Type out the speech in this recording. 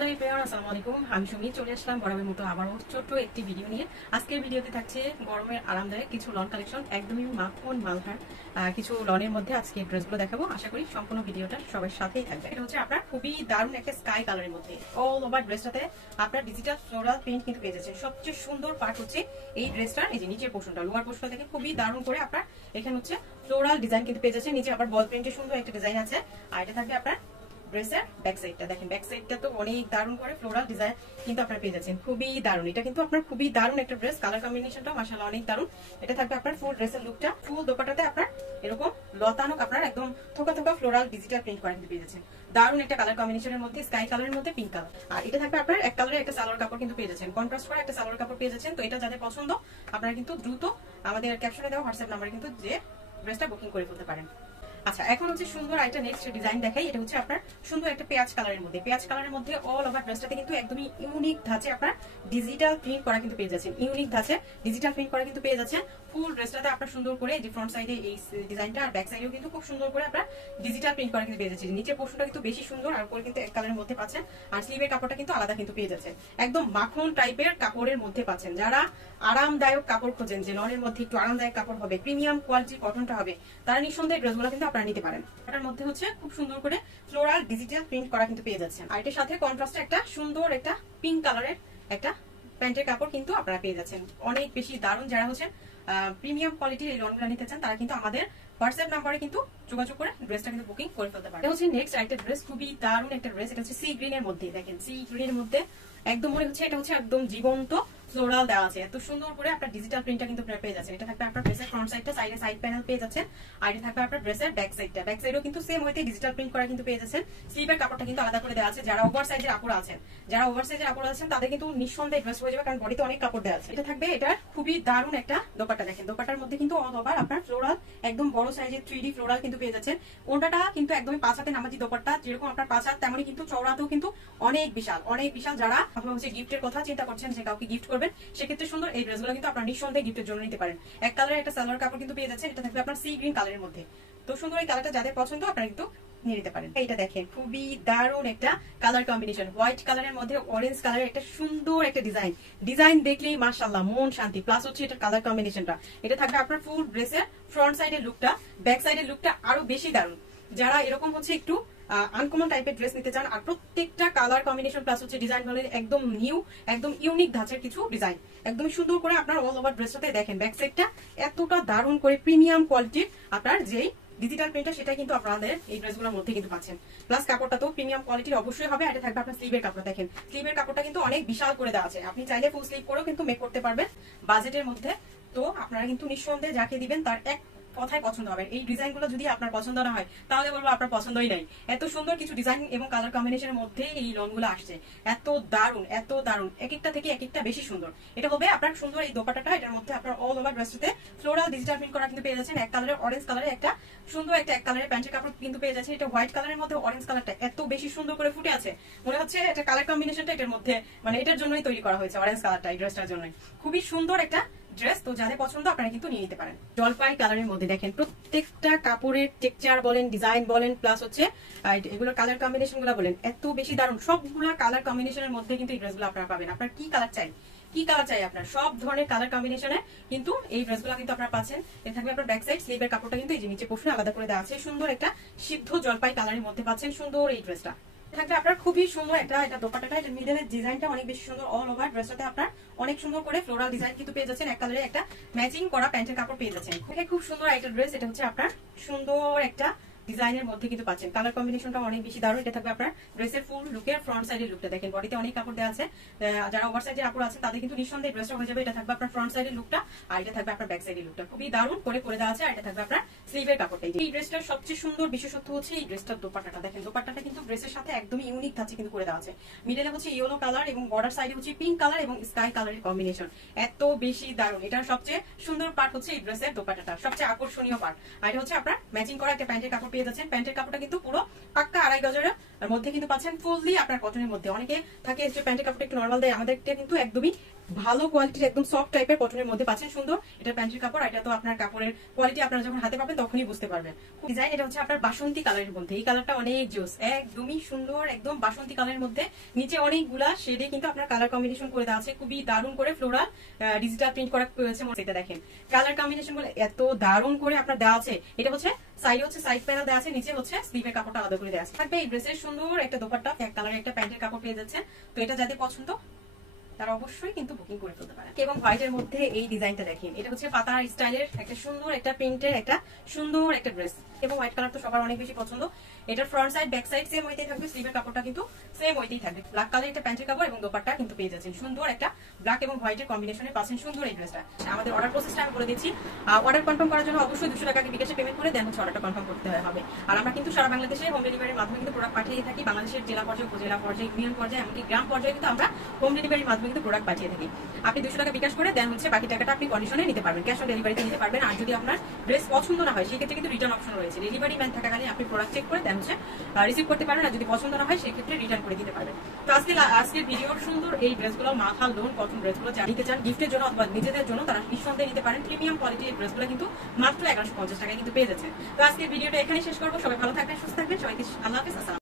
আসসালামু আলাইকুম, আমি সুমি চলে আসলাম বরাবরের মতো আবারও ছোট্ট একটি ভিডিও নিয়ে। আজকের ভিডিওতে থাকছে গরমের আরামদায়ক কিছু লন কালেকশন, একদমই মাখন মালহার কিছু লনের মধ্যে আজকে ড্রেসগুলো দেখাবো। আশা করি সম্পূর্ণ ভিডিওটা সবার সাথেই থাকবে। এটা হচ্ছে আপনার খুবই দারুণ একটা স্কাই কালারের মধ্যে অল ওভার ড্রেসটাতে আপনার ডিজিটাল ফ্লোরাল প্রিন্ট কিন্তু পেয়ে যাচ্ছেন। সবচেয়ে সুন্দর পার্ট হচ্ছে এই ড্রেসটার এই যে নিচের পোর্শনটা, লোয়ার পোর্শনটা দেখে খুবই দারুণ করে আপনার এখানে হচ্ছে ফ্লোরাল ডিজাইন কিন্তু পেয়ে যাচ্ছেন। নিচে আবার বল প্রিন্টের সুন্দর একটা ডিজাইন আছে। আর এটা থাকবে আপনার ড্রেসের ব্যাক সাইডটা, দেখেন ব্যাক সাইডটা তো অনেক দারুণ করে ফ্লোরাল ডিজাইন কিন্তু আপনারা পেয়ে যাচ্ছেন। খুবই দারুণ, এটা কিন্তু আপনার খুবই দারুণ একটা ড্রেস, কালার কম্বিনেশনটাও মাশাআল্লাহ অনেক দারুণ। এটা থাকবে আপনার ফুল ড্রেসের লুকটা, ফুল দোপাট্টাতে আপনার এরকম লতানো আপনার একদম থোকা থোকা ফ্লোরাল ডিজিটাল প্রিন্ট করা কিন্তু পেয়ে যাচ্ছেন। দারুণ একটা কালার কম্বিনেশনের মধ্যে স্কাই কালারের মধ্যে পিঙ্ক কালার। আর এটা থাকবে আপনার এক কালারের একটা সালোয়ার কাপড় কিন্তু পেয়ে যাচ্ছেন, কন্ট্রাস্ট করা একটা সালোয়ার কাপড় পেয়ে যাচ্ছেন। তো এটা যাদের পছন্দ আপনারা কিন্তু দ্রুত আমাদের ক্যাপশনে দেওয়া হোয়াটসঅ্যাপ নাম্বারে কিন্তু যে ড্রেসটা বুকিং করে ফেলতে পারেন। আচ্ছা, এখন হচ্ছে সুন্দর একটা নেক্সট ডিজাইন দেখাই। এটা হচ্ছে আপনার সুন্দর একটা পেঁয়াজ কালারের মধ্যে, পেঁয়াজ কালারের মধ্যে অল ওভার ড্রেসটাতে কিন্তু একদমই ইউনিক ধাঁচে আপনার ডিজিটাল প্রিন্ট করা কিন্তু পেয়ে যাচ্ছেন। ইউনিক ধাঁচে ডিজিটাল প্রিন্ট করা কিন্তু পেয়ে যাচ্ছেন। ফুল ড্রেসটাতে আপনার সুন্দর করে যে ফ্রন্ট সাইডে এই ডিজাইনটা আর ব্যাক সাইডেও কিন্তু খুব সুন্দর করে আপনার ডিজিটাল প্রিন্ট করা কিন্তু পেয়ে যাচ্ছেন। নিচের পোর্শনটা কিন্তু বেশি সুন্দর, আর উপরে কিন্তু এক কালারের মধ্যে পাচ্ছেন। আর স্লিভের কাপড়টা কিন্তু আলাদা কিন্তু পেয়ে যাচ্ছেন। একদম মাখন টাইপের কাপড়ের মধ্যে পাচ্ছেন। যারা আরামদায়ক কাপড় খোঁজেন, যে লনের মধ্যে একটু আরামদায়ক কাপড় হবে, প্রিমিয়াম কোয়ালিটির কটনটা হবে, তারা নিঃসন্দেহে ড্রেসগুলো কিন্তু আপনারা নিতে পারেন। এটার মধ্যে হচ্ছে খুব সুন্দর করে ফ্লোরাল ডিজিটাল প্রিন্ট করা কিন্তু পেয়ে যাচ্ছেন। আর এটার সাথে কন্ট্রাস্টে একটা সুন্দর একটা পিঙ্ক কালারের একটা প্যান্টের কাপড় কিন্তু আপনারা পেয়ে যাচ্ছেন। অনেক বেশি দারুণ। যারা হচ্ছেন প্রিমিয়াম কোয়ালিটির এই লনগুলো নিতে চান তারা কিন্তু আমাদের হোয়াটসঅ্যাপ নাম্বারে কিন্তু যোগাযোগ করে ড্রেসটা কিন্তু বুকিং করে ফেলতে পারেন। এটা হচ্ছে নেক্সট একটা ড্রেস, খুবই দারুণ একটা ড্রেস। এটা হচ্ছে সি গ্রিন এর মধ্যে, দেখেন সি গ্রিন এর মধ্যে একদম মনে হচ্ছে এটা হচ্ছে একদম জীবন্ত ফ্লোরাল দেওয়া আছে। এত সুন্দর করে আপনার ডিজিটাল প্রিন্টটা কিন্তু আপনারা পেয়ে যাচ্ছেন। এটা থাকবে আপনার ড্রেসের ফ্রন্ট সাইডটা, সাইডে সাইড প্যানেল পেয়ে যাচ্ছেন। আর এটা থাকবে আপনার ড্রেসের ব্যাক সাইডটা, ব্যাক সাইডেও কিন্তু সেম ওয়েতে ডিজিটাল প্রিন্ট করা কিন্তু পেয়ে যাচ্ছেন। স্লিভের কাপড়টা কিন্তু আলাদা করে দেওয়া আছে। যারা ওভার সাইজের আপুরা আছেন, যারা ওভার সাইজের আপুরা আছেন তাদের কিন্তু নিঃসন্দেহে ড্রেস হয়ে যাবে, কারণ বডিতে অনেক কাপড় দেওয়া আছে। এটা থাকবে এটা খুবই দারুণ একটা দোপাট্টা, দেখেন দোপাট্টার মধ্যে কিন্তু অল ওভার আপনার ফ্লোরাল একদম বড় সাইজের 3D ফ্লোরাল কিন্তু পেয়ে যাচ্ছেন। ওড়নাটা কিন্তু একদমই 5 হাতে নামাজি দোপাট্টা, যেরকম আপনার 5 হাত তেমনই কিন্তু চওড়াতেও কিন্তু অনেক বিশাল, অনেক বিশাল। যারা আপনারা হচ্ছে গিফটের কথা চিন্তা করছেন যে কাউকে গিফট করবেন, সেক্ষেত্রে সুন্দর এই ড্রেসগুলো কিন্তু আপনারা নিঃসন্দেহে গিফটের জন্য নিতে পারেন। এক কালারের একটা সালোয়ার কাপড় কিন্তু পেয়ে যাচ্ছেন। এটা থাকবে আপনার সি গ্রিন কালারের মধ্যে। তো সুন্দর এই কালারটা যাদের পছন্দ আপনারা কিন্তু নিয়ে নিতে পারেন। এইটা দেখেন খুবই দারুণ একটা কালার কম্বিনেশন, হোয়াইট কালারের মধ্যে অরেঞ্জ কালারের একটা সুন্দর একটা ডিজাইন। ডিজাইন দেখলেই মাশাআল্লাহ মন শান্তি। প্লাস হচ্ছে এটা কালার কম্বিনেশনটা। এটা থাকবে আপনার ফুল ড্রেসের ফ্রন্ট সাইডের লুকটা, ব্যাক সাইডের লুকটা আরো বেশি দারুণ। যারা এরকম হচ্ছে একটু আনকমন টাইপের ড্রেস নিতে চান, আর প্রত্যেকটা কালার কম্বিনেশন প্লাস হচ্ছে ডিজাইন গুলো একদম নিউ, একদম ইউনিক ধাঁচের কিছু ডিজাইন, একদম সুন্দর করে আপনার অল ওভার ড্রেসটাতে দেখেন ব্যাক সাইডটা এতটা দারুণ করে প্রিমিয়াম কোয়ালিটির আপনার যেই ডিজিটাল প্রিন্টটা সেটা কিন্তু আপনাদের এই ড্রেসগুলোর মধ্যে কিন্তু পাচ্ছেন। প্লাস কাপড়টা তো প্রিমিয়াম কোয়ালিটির অবশ্যই হবে। এটা থাকবে আপনার স্লিভের কাপড়, দেখেন স্লিভের কাপড়টা কিন্তু অনেক বিশাল করে দেওয়া আছে। আপনি চাইলে ফুল স্লিভ করেও কিন্তু মেক করতে পারবেন বাজেটের মধ্যে। তো আপনারা কিন্তু নিঃসন্দেহে যাকে দিবেন তার এক কথায় পছন্দ হবে। এই ডিজাইন গুলো যদি আপনার পছন্দ না হয় তাহলে বলবো আপনার পছন্দই নাই। এত সুন্দর কিছু ডিজাইন এবং কালার কম্বিনেশনের মধ্যে এই লনগুলো আসছে, এত দারুণ এত দারুণ, এক একটা থেকে এক একটা বেশি সুন্দর। এটা হবে আপনার সুন্দর এই দোপাট্টাটা, এটার মধ্যে আপনার অল ওভার ড্রেসটাতে ফ্লোরাল ডিজিটাল প্রিন্ট করা কিন্তু পেয়ে যাচ্ছেন। এক কালারের অরেঞ্জ কালারের একটা সুন্দর একটা এক কালারের প্যান্টের কাপড় কিন্তু পেয়ে যাচ্ছেন। এটা হোয়াইট কালারের মধ্যে অরেঞ্জ কালারটা এত বেশি সুন্দর করে ফুটে আছে, মনে হচ্ছে এটা কালার কম্বিনেশনটা এটার মধ্যে মানে এটার জন্যই তৈরি করা হয়েছে, অরেঞ্জ কালারটা এই ড্রেসটার জন্যই। খুবই সুন্দর একটা ড্রেস। তো যাদের পছন্দ আপনারা কিন্তু নিয়ে নিতে পারেন। জলপাই কালারের মধ্যে দেখেন প্রত্যেকটা কাপড়ের টেক্সচার বলেন, ডিজাইন বলেন, প্লাস হচ্ছে এগুলোর কালার কম্বিনেশন গুলো বলেন এত বেশি দারুণ। সবগুলা কালার কম্বিনেশনের মধ্যে কিন্তু এই ড্রেসগুলো আপনারা পাবেন। আপনার কি কালার চাই, কি কালার চাই আপনার, সব ধরনের কালার কম্বিনেশনে কিন্তু এই ড্রেসগুলো কিন্তু আপনারা পাচ্ছেন। এটা থাকবে আপনার ব্যাক সাইড, স্লিভের কাপড়টা কিন্তু এই যে নিচে পোর্শনে আলাদা করে দেওয়া আছে। সুন্দর একটা সিদ্ধ জলপাই কালারের মধ্যে পাচ্ছেন সুন্দর এই ড্রেসটা। থাকবে আপনার খুবই সুন্দর এটা দোপাট্টাটা, এটা মিডলের ডিজাইনটা অনেক বেশি সুন্দর। অল ওভার ড্রেসটাতে আপনার অনেক সুন্দর করে ফ্লোরাল ডিজাইন কিন্তু পেয়ে যাচ্ছেন। এক কালারে একটা ম্যাচিং করা প্যান্টের কাপড় পেয়ে যাচ্ছেন। খুব সুন্দর একটা ড্রেস। এটা হচ্ছে আপনার সুন্দর একটা ডিজাইনের মধ্যে কিন্তু পাচ্ছেন। কালার কম্বিনেশনটা অনেক বেশি দারুণ। এটা থাকবে আপনার ড্রেসের ফুল লুকের ফ্রন্ট সাইডের লুকটা, দেখেন বডিতে অনেক কাপড় দেওয়া আছে। যারা ওভার সাইডের কাপড় আছে তাদের কিন্তু নিঃসন্দেহে ড্রেসটা হয়ে যাবে। এটা থাকবে আপনার ফ্রন্ট সাইডের লুকটা, আর এটা থাকবে আপনার ব্যাক সাইডের লুকটা। খুবই দারুণ করে দেওয়া আছে। আর এটা থাকবে আপনার স্লিভের কাপড়টা। এই ড্রেসটার সবচেয়ে সুন্দর বিশেষত্ব হচ্ছে এই ড্রেসটার দোপাট্টাটা, দেখেন দোপাট্টাটা কিন্তু ড্রেসের সাথে একদমই ইউনিক ধাঁচে কিন্তু করে দেওয়া আছে। মিডলে হচ্ছে ইয়েলো কালার এবং বর্ডার সাইডে হচ্ছে পিঙ্ক কালার এবং স্কাই কালারের কম্বিনেশন, এত বেশি দারুণ। এটার সবচেয়ে সুন্দর পার্ট হচ্ছে এই ড্রেসের দোপাট্টাটা, সবচেয়ে আকর্ষণীয় পার্ট। আর এটা হচ্ছে আপনার ম্যাচিং করা একটা প্যান্টের কাপড় পেয়ে যাচ্ছেন। প্যান্টের কাপড়টা কিন্তু পুরো পাক্কা 2.5 গজের মধ্যে কিন্তু পাচ্ছেন, ফুললি আপনার কটনের মধ্যে। অনেকে থাকে যে প্যান্টের কাপড়টা একটু নর্মাল দেয়, আমাদের কিন্তু একদমই ভালো কোয়ালিটির একদম সফট টাইপের কটনের মধ্যে পাচ্ছেন। সুন্দর এটা প্যান্টের কাপড়, এটা তো আপনার কাপড়ের কোয়ালিটি আপনারা যখন হাতে পাবেন তখনই বুঝতে পারবেন। ডিজাইন এটা হচ্ছে আপনার বাসন্তী কালারের মধ্যে, এই কালারটা অনেক জোস, একদমই সুন্দর, একদম বাসন্তী কালারের মধ্যে নিচে অনেকগুলা শেডে কিন্তু আপনার কালার কম্বিনেশন করে দেওয়া আছে, খুবই দারুণ করে ফ্লোরাল ডিজিটাল প্রিন্ট করা হয়েছে। এটা দেখেন কালার কম্বিনেশন গুলো এত দারুণ করে আপনার দেওয়া আছে। এটা হচ্ছে সাইডে হচ্ছে সাইড প্যানেল দেওয়া আছে, নিচে হচ্ছে স্লিভের কাপড়টা আলাদা করে দেওয়া আছে। থাকবে এই ড্রেসের সুন্দর একটা দোপাট্টা, এক কালারের একটা প্যান্টের কাপড় পেয়ে যাচ্ছেন। তো এটা যাদের পছন্দ তারা অবশ্যই কিন্তু বুকিং করে ফেলতে পারেন। এবং হোয়াইটের মধ্যে এই ডিজাইনটা দেখেন, এটা হচ্ছে পাতা স্টাইলের একটা সুন্দর একটা প্রিন্টের একটা সুন্দর একটা ড্রেস, এবং হোয়াইট কালার তো সবার অনেক বেশি পছন্দ। এটার front side back side same ওইতেই থাকবে, স্লিভের কাপড়টা কিন্তু সেম ওইতেই থাকবে। ব্ল্যাক কালারের একটা প্যান্টের কাপড় এবং দোপাট্টা কিন্তু পেয়ে যাচ্ছেন। সুন্দর একটা ব্ল্যাক এবং হোয়াইটের কম্বিনেশনে পাচ্ছেন সুন্দর এই ড্রেসটা। আমাদের অর্ডার প্রসেসটা আমি বলে দিচ্ছি। অর্ডার কনফার্ম করার জন্য অবশ্যই 200 টাকা বিকাশে পেমেন্ট করে দেন হচ্ছে অর্ডারটা কনফার্ম করতে হবে। আর আমরা কিন্তু সারা বাংলাদেশে হোম ডেলিভারির মাধ্যমে কিন্তু প্রোডাক্ট পাঠিয়ে থাকি। বাংলাদেশের জেলা পর্যায়ে, উপজেলা পর্যায়ে, ইউনিয়ন পর্যায়ে, এমনকি গ্রাম পর্যায়ে কিন্তু আমরা হোম ডেলিভারির মাধ্যমে কিন্তু প্রোডাক্ট পাঠিয়ে থাকি। আপনি 200 টাকা বিকাশ করে দেন হচ্ছে বাকি টাকাটা আপনি কন্ডিশনে নিতে পারবেন, ক্যাশ অন ডেলিভারিতে নিতে পারবেন। আর যদি আপনার ড্রেস পছন্দ না হয় সেক্ষেত্রে কিন্তু রিটার্ন অপশন রয়েছে। ডেলিভারি ম্যান থাকাকালীন আপনি প্রোডাক্ট চেক করে দেন হচ্ছে রিসিভ করতে পারেন, আর যদি পছন্দ না হয় সেক্ষেত্রে রিটার্ন করে দিতে পারবেন। তো আজকের ভিডিওর সুন্দর এই ড্রেসগুলো, মাথা লোন কটন ড্রেসগুলো যারা নিতে চান গিফটের জন্য অথবা নিজেদের জন্য, তারা নিঃসন্দেহে নিতে পারেন। প্রিমিয়াম কোয়ালিটির এই ড্রেসগুলো কিন্তু মাত্র 1150 টাকায় কিন্তু পেয়ে যাচ্ছে। তো আজকের ভিডিওটা এখানেই শেষ করবো। সবাই ভালো থাকবেন, সুস্থ থাকবেন, সবাইকে আল্লাহ হাফেজ।